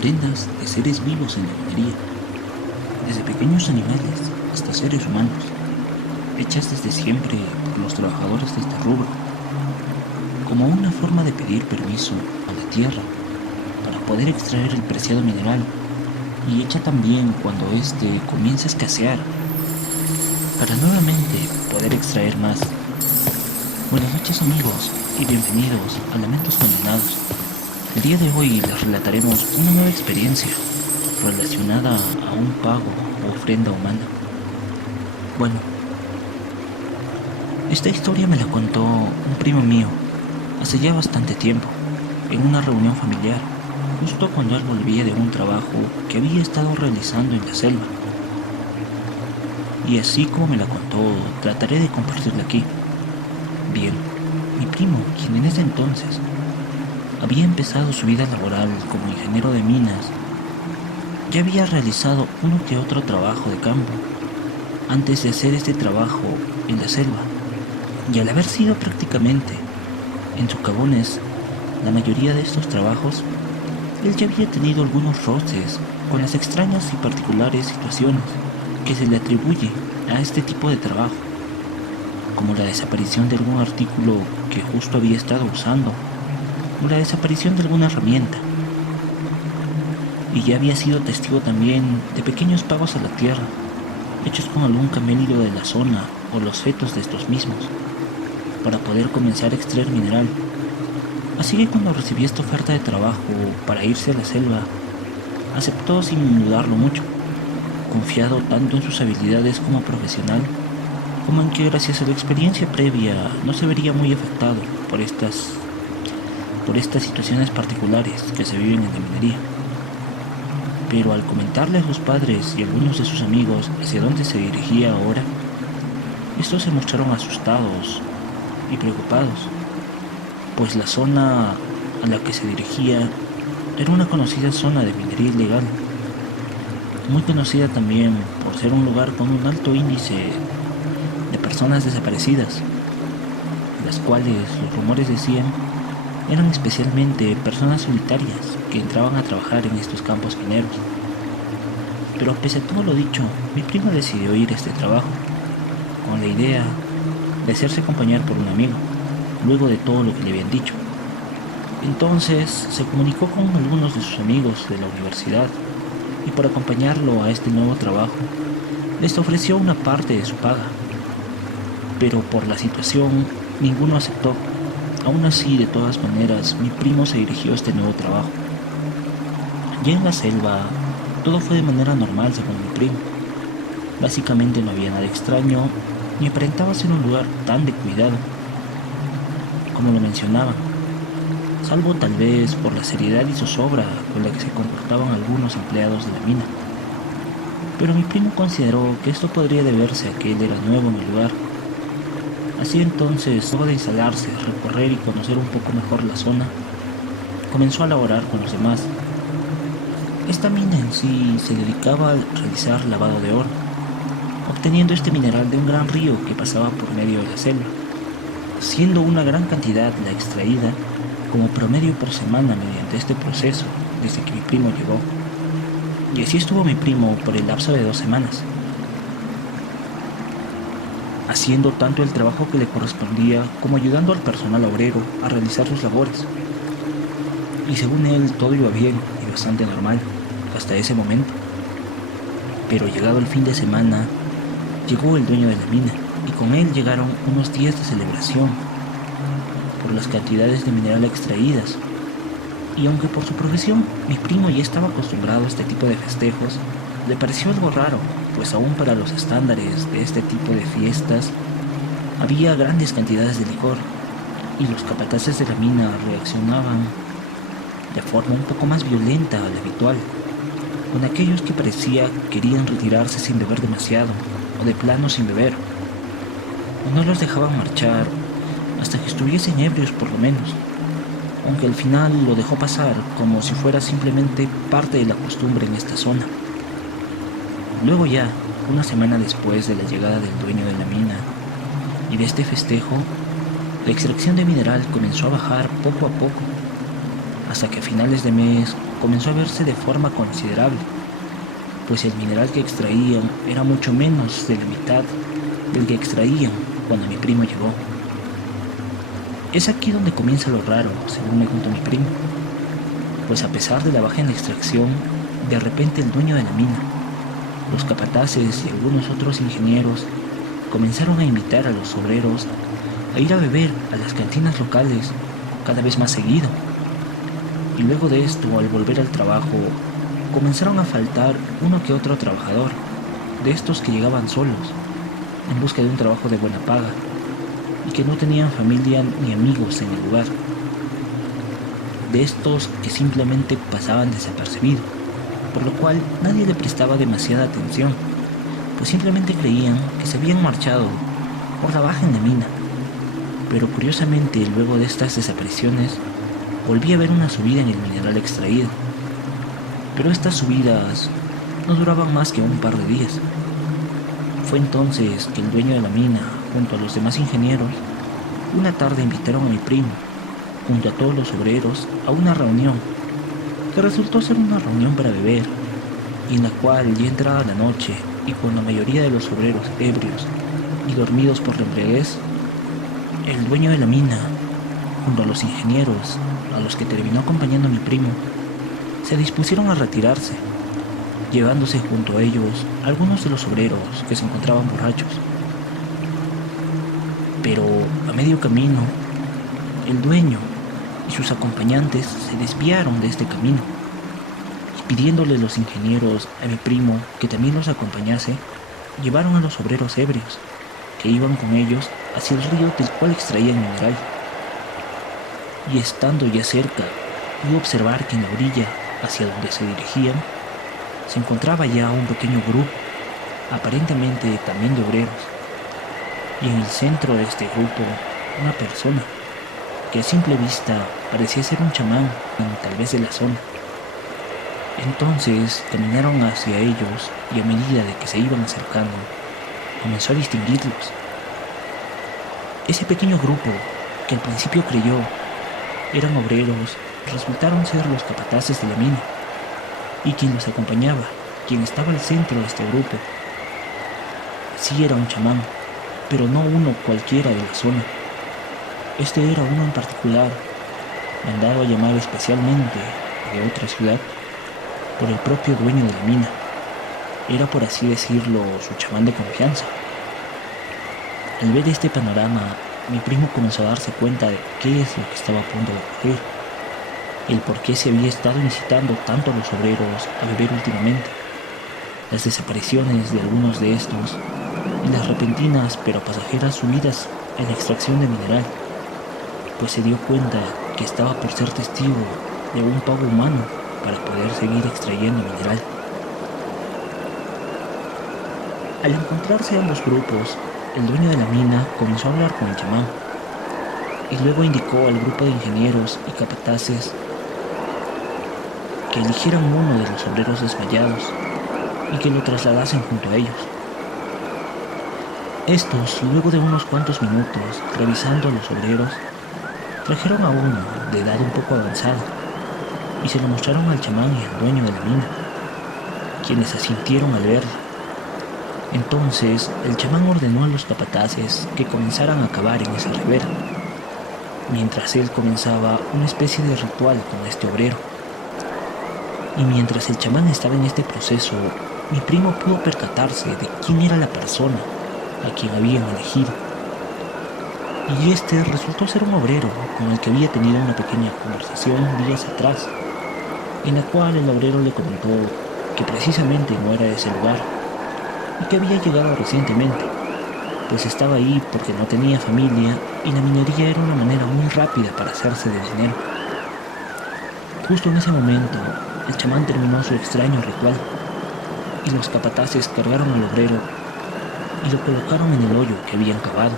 ofrendas de seres vivos en la minería, desde pequeños animales hasta seres humanos, hechas desde siempre por los trabajadores de este rubro, como una forma de pedir permiso a la tierra para poder extraer el preciado mineral, y hecha también cuando éste comienza a escasear, para nuevamente poder extraer más. Buenas noches amigos y bienvenidos a Lamentos Condenados. El día de hoy les relataremos una nueva experiencia relacionada a un pago o ofrenda humana. Bueno, esta historia me la contó un primo mío hace ya bastante tiempo, en una reunión familiar, justo cuando él volvía de un trabajo que había estado realizando en la selva. Y así como me la contó, trataré de compartirla aquí. Bien, mi primo, quien en ese entonces había empezado su vida laboral como ingeniero de minas, ya había realizado uno que otro trabajo de campo antes de hacer este trabajo en la selva, y al haber sido prácticamente en socavones la mayoría de estos trabajos, él ya había tenido algunos roces con las extrañas y particulares situaciones que se le atribuye a este tipo de trabajo, como la desaparición de algún artículo que justo había estado usando, o la desaparición de alguna herramienta. Y ya había sido testigo también de pequeños pagos a la tierra, hechos con algún camélido de la zona o los fetos de estos mismos, para poder comenzar a extraer mineral. Así que cuando recibió esta oferta de trabajo para irse a la selva, aceptó sin dudarlo mucho, confiado tanto en sus habilidades como profesional, como en que gracias a la experiencia previa no se vería muy afectado por estas situaciones particulares que se viven en la minería. Pero al comentarle a sus padres y algunos de sus amigos hacia dónde se dirigía ahora, estos se mostraron asustados y preocupados, pues la zona a la que se dirigía era una conocida zona de minería ilegal, muy conocida también por ser un lugar con un alto índice de personas desaparecidas, las cuales los rumores decían eran especialmente personas solitarias que entraban a trabajar en estos campos mineros. Pero pese a todo lo dicho, mi primo decidió ir a este trabajo, con la idea de hacerse acompañar por un amigo, luego de todo lo que le habían dicho. Entonces se comunicó con algunos de sus amigos de la universidad y por acompañarlo a este nuevo trabajo, les ofreció una parte de su paga. Pero por la situación, ninguno aceptó. Aún así, de todas maneras, mi primo se dirigió a este nuevo trabajo. Ya en la selva, todo fue de manera normal según mi primo. Básicamente no había nada extraño, ni aparentaba ser un lugar tan de cuidado como lo mencionaban, salvo tal vez por la seriedad y zozobra con la que se comportaban algunos empleados de la mina. Pero mi primo consideró que esto podría deberse a que él era nuevo en el lugar. Así entonces, luego de instalarse, recorrer y conocer un poco mejor la zona, comenzó a laborar con los demás. Esta mina en sí se dedicaba a realizar lavado de oro, obteniendo este mineral de un gran río que pasaba por medio de la selva, siendo una gran cantidad la extraída como promedio por semana mediante este proceso desde que mi primo llegó. Y así estuvo mi primo por el lapso de 2 semanas, haciendo tanto el trabajo que le correspondía como ayudando al personal obrero a realizar sus labores. Y según él todo iba bien y bastante normal hasta ese momento. Pero llegado el fin de semana, llegó el dueño de la mina y con él llegaron unos días de celebración por las cantidades de mineral extraídas. Y aunque por su profesión mi primo ya estaba acostumbrado a este tipo de festejos, le pareció algo raro, pues aún para los estándares de este tipo de fiestas había grandes cantidades de licor y los capataces de la mina reaccionaban de forma un poco más violenta a la habitual, con aquellos que parecía querían retirarse sin beber demasiado o de plano sin beber, o no los dejaban marchar hasta que estuviesen ebrios por lo menos, aunque al final lo dejó pasar como si fuera simplemente parte de la costumbre en esta zona. Luego ya, una semana después de la llegada del dueño de la mina y de este festejo, la extracción de mineral comenzó a bajar poco a poco, hasta que a finales de mes comenzó a verse de forma considerable, pues el mineral que extraían era mucho menos de la mitad del que extraían cuando mi primo llegó. Es aquí donde comienza lo raro, según me contó mi primo, pues a pesar de la baja en la extracción, de repente el dueño de la mina, los capataces y algunos otros ingenieros comenzaron a invitar a los obreros a ir a beber a las cantinas locales cada vez más seguido. Y luego de esto, al volver al trabajo, comenzaron a faltar uno que otro trabajador, de estos que llegaban solos, en busca de un trabajo de buena paga, y que no tenían familia ni amigos en el lugar. De estos que simplemente pasaban desapercibidos, por lo cual nadie le prestaba demasiada atención, pues simplemente creían que se habían marchado por la baja en la mina. Pero curiosamente, luego de estas desapariciones, volví a ver una subida en el mineral extraído. Pero estas subidas no duraban más que un par de días. Fue entonces que el dueño de la mina, junto a los demás ingenieros, una tarde invitaron a mi primo, junto a todos los obreros, a una reunión, que resultó ser una reunión para beber, y en la cual, ya entrada la noche, y con la mayoría de los obreros ebrios y dormidos por la embriaguez, el dueño de la mina, junto a los ingenieros, a los que terminó acompañando a mi primo, se dispusieron a retirarse, llevándose junto a ellos algunos de los obreros que se encontraban borrachos. Pero a medio camino, el dueño y sus acompañantes se desviaron de este camino, y pidiéndole los ingenieros a mi primo que también los acompañase, llevaron a los obreros ebrios, que iban con ellos hacia el río del cual extraían mineral. Y estando ya cerca, pude observar que en la orilla hacia donde se dirigían se encontraba ya un pequeño grupo, aparentemente también de obreros, y en el centro de este grupo una persona que a simple vista parecía ser un chamán, tal vez de la zona. Entonces caminaron hacia ellos y a medida de que se iban acercando, comenzó a distinguirlos. Ese pequeño grupo, que al principio creyó eran obreros, resultaron ser los capataces de la mina, y quien los acompañaba, quien estaba al centro de este grupo, sí era un chamán, pero no uno cualquiera de la zona. Este era uno en particular, mandado a llamar especialmente de otra ciudad por el propio dueño de la mina. Era, por así decirlo, su chamán de confianza. Al ver este panorama, mi primo comenzó a darse cuenta de qué es lo que estaba a punto de ocurrir, el por qué se había estado incitando tanto a los obreros a beber últimamente, las desapariciones de algunos de estos y las repentinas pero pasajeras subidas en la extracción de mineral, pues se dio cuenta que estaba por ser testigo de un pago humano para poder seguir extrayendo mineral. Al encontrarse ambos grupos, el dueño de la mina comenzó a hablar con el chamán y luego indicó al grupo de ingenieros y capataces que eligieran uno de los obreros desmayados y que lo trasladasen junto a ellos. Estos, luego de unos cuantos minutos revisando a los obreros, trajeron a uno de edad un poco avanzada y se lo mostraron al chamán y al dueño de la mina, quienes asintieron al verlo. Entonces el chamán ordenó a los capataces que comenzaran a cavar en esa ribera, mientras él comenzaba una especie de ritual con este obrero. Y mientras el chamán estaba en este proceso, mi primo pudo percatarse de quién era la persona a quien habían elegido. Y este resultó ser un obrero con el que había tenido una pequeña conversación días atrás, en la cual el obrero le comentó que precisamente no era de ese lugar y que había llegado recientemente, pues estaba ahí porque no tenía familia y la minería era una manera muy rápida para hacerse de dinero. Justo en ese momento, el chamán terminó su extraño ritual y los capataces cargaron al obrero y lo colocaron en el hoyo que habían cavado.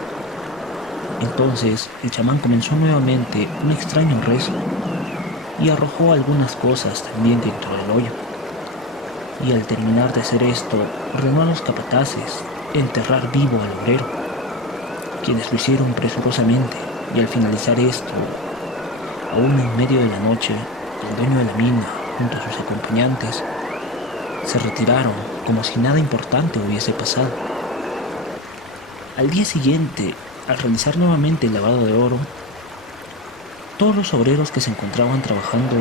Entonces el chamán comenzó nuevamente un extraño rezo y arrojó algunas cosas también dentro del hoyo. Y al terminar de hacer esto, ordenó a los capataces enterrar vivo al obrero, quienes lo hicieron presurosamente, y al finalizar esto, aún en medio de la noche, el dueño de la mina junto a sus acompañantes, se retiraron como si nada importante hubiese pasado. Al día siguiente, al realizar nuevamente el lavado de oro, todos los obreros que se encontraban trabajando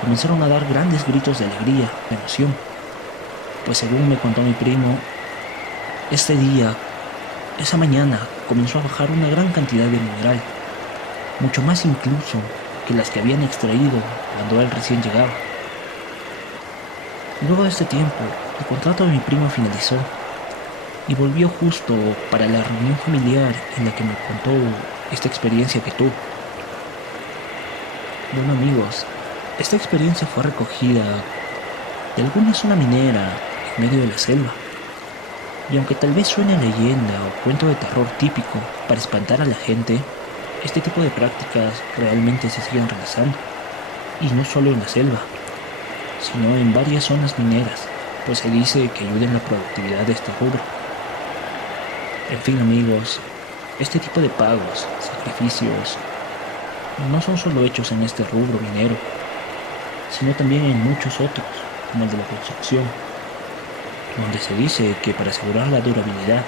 comenzaron a dar grandes gritos de alegría, de emoción, pues según me contó mi primo, este día, esa mañana, comenzó a bajar una gran cantidad de mineral, mucho más incluso que las que habían extraído cuando él recién llegaba. Luego de este tiempo, el contrato de mi primo finalizó y volvió justo para la reunión familiar en la que me contó esta experiencia que tuvo. Bueno amigos, esta experiencia fue recogida de alguna zona minera en medio de la selva. Y aunque tal vez suene a leyenda o cuento de terror típico para espantar a la gente, este tipo de prácticas realmente se siguen realizando. Y no solo en la selva, sino en varias zonas mineras, pues se dice que ayuda en la productividad de este rubro. En fin amigos, este tipo de pagos, sacrificios, no son solo hechos en este rubro minero, sino también en muchos otros, como el de la construcción, donde se dice que para asegurar la durabilidad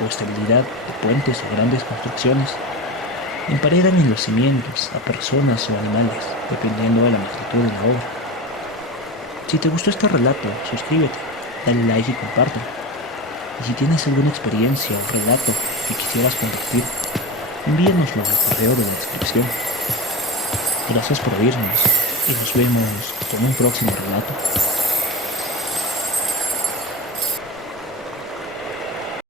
o estabilidad de puentes o grandes construcciones, emparedan en los cimientos a personas o animales, dependiendo de la magnitud de la obra. Si te gustó este relato, suscríbete, dale like y compártelo. Y si tienes alguna experiencia o relato que quisieras compartir, envíanoslo al correo de la descripción. Gracias por oírnos y nos vemos con un próximo relato.